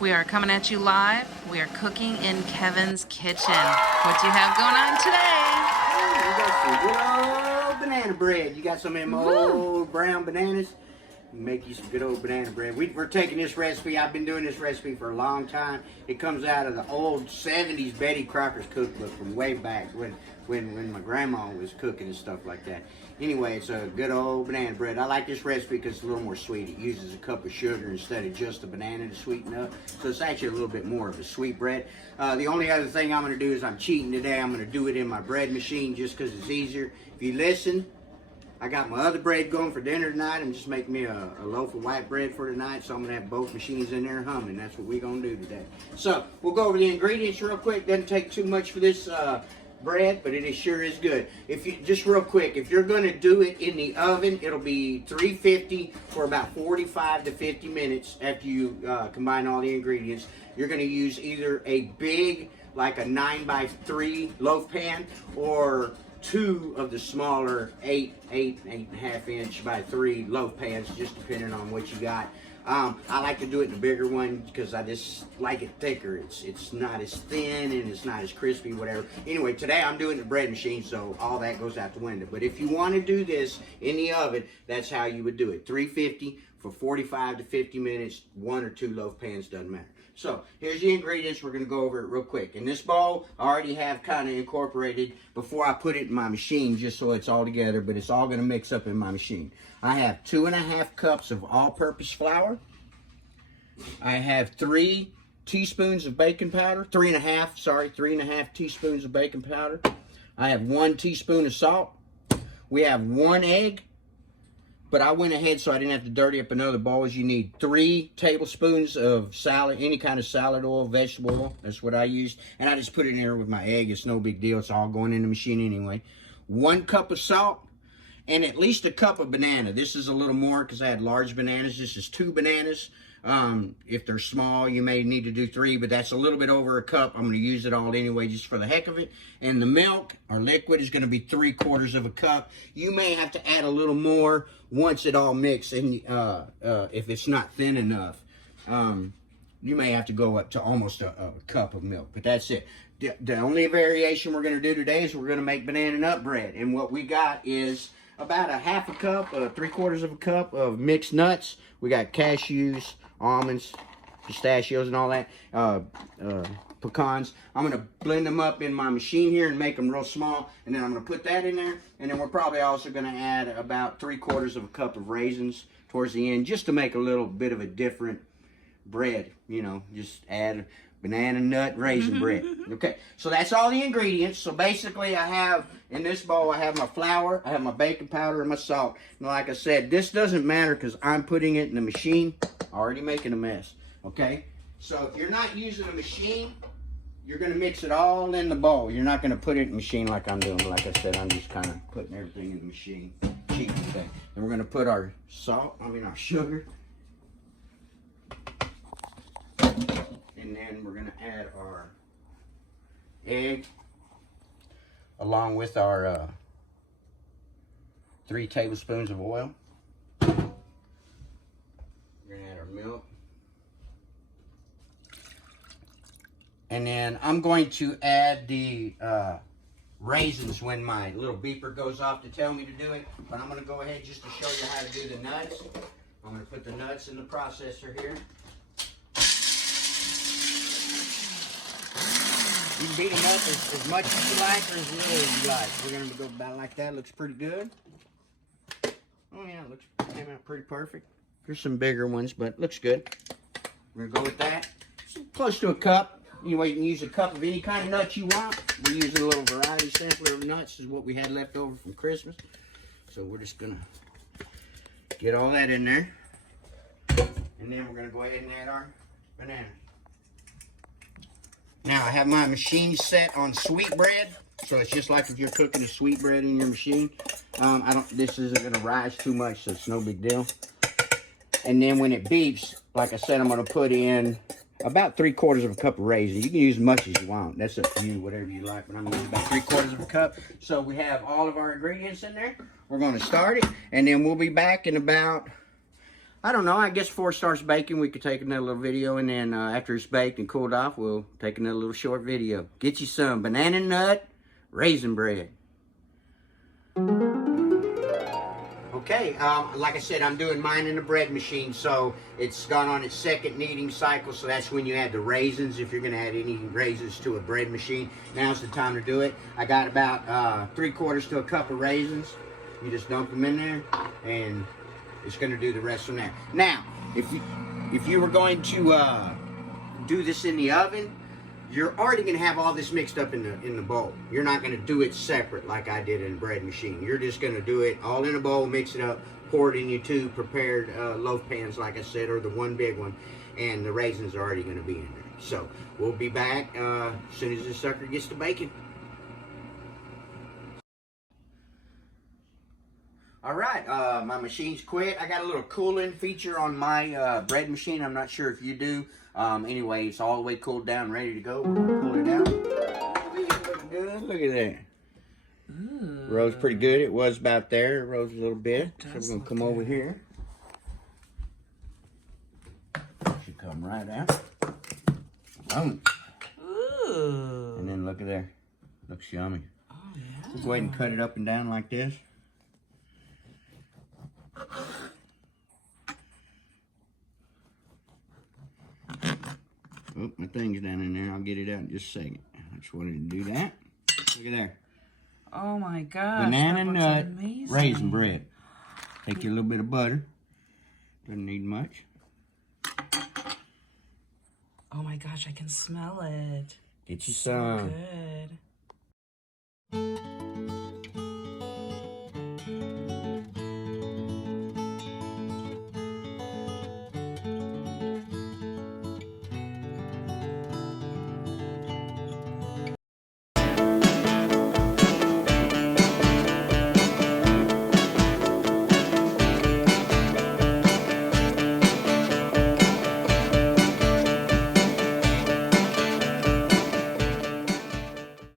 We are coming at you live. We are cooking in Kevin's kitchen. What do you have going on today? We got some good old banana bread. You got some of them old brown bananas? Make you some good old banana bread. We're taking this recipe. I've been doing this recipe for a long time. It comes out of the old 70s Betty Crocker's cookbook from way back when my grandma was cooking and stuff like that. Anyway, it's a good old banana bread. I like this recipe because it's a little more sweet. It uses a cup of sugar instead of just a banana to sweeten up. So it's actually a little bit more of a sweet bread. The only other thing I'm going to do is I'm cheating today. I'm going to do it in my bread machine just because it's easier. If you listen, I got my other bread going for dinner tonight. I'm just making me a loaf of white bread for tonight, so I'm going to have both machines in there humming. That's what we're going to do today. So, we'll go over the ingredients real quick. Doesn't take too much for this bread, but it sure is good. If you just real quick, if you're going to do it in the oven, it'll be 350 for about 45 to 50 minutes after you combine all the ingredients. You're going to use either a big, like a 9x3 loaf pan, or two of the smaller 8.5 inch by 3 loaf pans, just depending on what you got. I like to do it in a bigger one because I just like it thicker. It's not as thin and it's not as crispy, whatever. Anyway, today I'm doing the bread machine, so all that goes out the window. But if you want to do this in the oven, that's how you would do it. 350 for 45 to 50 minutes, 1 or 2 loaf pans, doesn't matter. So, here's the ingredients. We're going to go over it real quick. In this bowl, I already have kind of incorporated before I put it in my machine, just so it's all together, but it's all going to mix up in my machine. I have 2.5 cups of all-purpose flour. I have 3 teaspoons of baking powder. 3.5 teaspoons of baking powder. I have 1 teaspoon of salt. We have 1 egg. But I went ahead so I didn't have to dirty up another bowl. You need 3 tablespoons of salad, any kind of salad oil, vegetable oil. That's what I used. And I just put it in there with my egg. It's no big deal. It's all going in the machine anyway. 1 cup of salt and at least a cup of banana. This is a little more because I had large bananas. This is 2 bananas. If they're small, you may need to do 3, but that's a little bit over a cup. I'm going to use it all anyway just for the heck of it. And the milk, or liquid, is going to be 3/4 of a cup. You may have to add a little more once it all mixes, and if it's not thin enough. You may have to go up to almost a cup of milk, but that's it. The only variation we're going to do today is we're going to make banana nut bread. And what we got is about a 1/2 cup, 3/4 of a cup of mixed nuts. We got cashews, almonds, pistachios, and all that, pecans. I'm going to blend them up in my machine here and make them real small, and then I'm going to put that in there, and then we're probably also going to add about 3/4 of a cup of raisins towards the end, just to make a little bit of a different bread, you know, just add banana nut raisin bread. Okay, so that's all the ingredients. So basically I have, in this bowl, I have my flour, I have my baking powder, and my salt. And like I said, this doesn't matter because I'm putting it in the machine, already making a mess. Okay, so if you're not using a machine, you're going to mix it all in the bowl. You're not going to put it in the machine like I'm doing. Like I said, I'm just kind of putting everything in the machine. Cheap today. And we're going to put our our sugar. And then we're going to add our egg along with our 3 tablespoons of oil. We're going to add our milk. And then I'm going to add the raisins when my little beeper goes off to tell me to do it. But I'm going to go ahead just to show you how to do the nuts. I'm going to put the nuts in the processor here. You can beat them up as much as you like or as little as you like. We're going to go about like that. Looks pretty good. Oh yeah, it came out pretty perfect. There's some bigger ones, but looks good. We're going to go with that. It's close to a cup. Anyway, you can use a cup of any kind of nuts you want. We're using a little variety sampler of nuts is what we had left over from Christmas. So we're just going to get all that in there. And then we're going to go ahead and add our bananas. Now, I have my machine set on sweet bread, so it's just like if you're cooking a sweet bread in your machine. This isn't going to rise too much, so it's no big deal. And then when it beeps, like I said, I'm going to put in about 3/4 of a cup of raisins. You can use as much as you want. That's up to you, whatever you like, but I'm going to use about 3/4 of a cup. So we have all of our ingredients in there. We're going to start it, and then we'll be back in about I don't know. I guess before it starts baking, we could take another little video, and then after it's baked and cooled off, we'll take another little short video. Get you some Banana Nut Raisin Bread. Okay, like I said, I'm doing mine in the bread machine, so it's gone on its second kneading cycle, so that's when you add the raisins, if you're going to add any raisins to a bread machine. Now's the time to do it. I got about 3/4 to a cup of raisins. You just dump them in there, and it's going to do the rest from there. Now, if you were going to do this in the oven, you're already going to have all this mixed up in the bowl. You're not going to do it separate like I did in the bread machine. You're just going to do it all in a bowl, mix it up, pour it in your 2 prepared loaf pans, like I said, or the 1 big one, and the raisins are already going to be in there. So we'll be back as soon as this sucker gets to baking. All right, my machine's quit. I got a little cooling feature on my bread machine. I'm not sure if you do. Anyway, it's all the way cooled down, ready to go. We're gonna pull it out. Looking good. Look at that. Ooh. Rose pretty good. It was about there. It rose a little bit. So we're gonna come over here. Should come right out. Boom. Ooh. And then look at there. Looks yummy. Oh yeah. Let's go ahead and cut it up and down like this. Oh, my thing's down in there. I'll get it out in just a second. I just wanted to do that. Look at there. Oh my gosh. Banana Nut amazing. Raisin Bread. Take you a little bit of butter. Doesn't need much. Oh my gosh, I can smell it. Get you So some. good.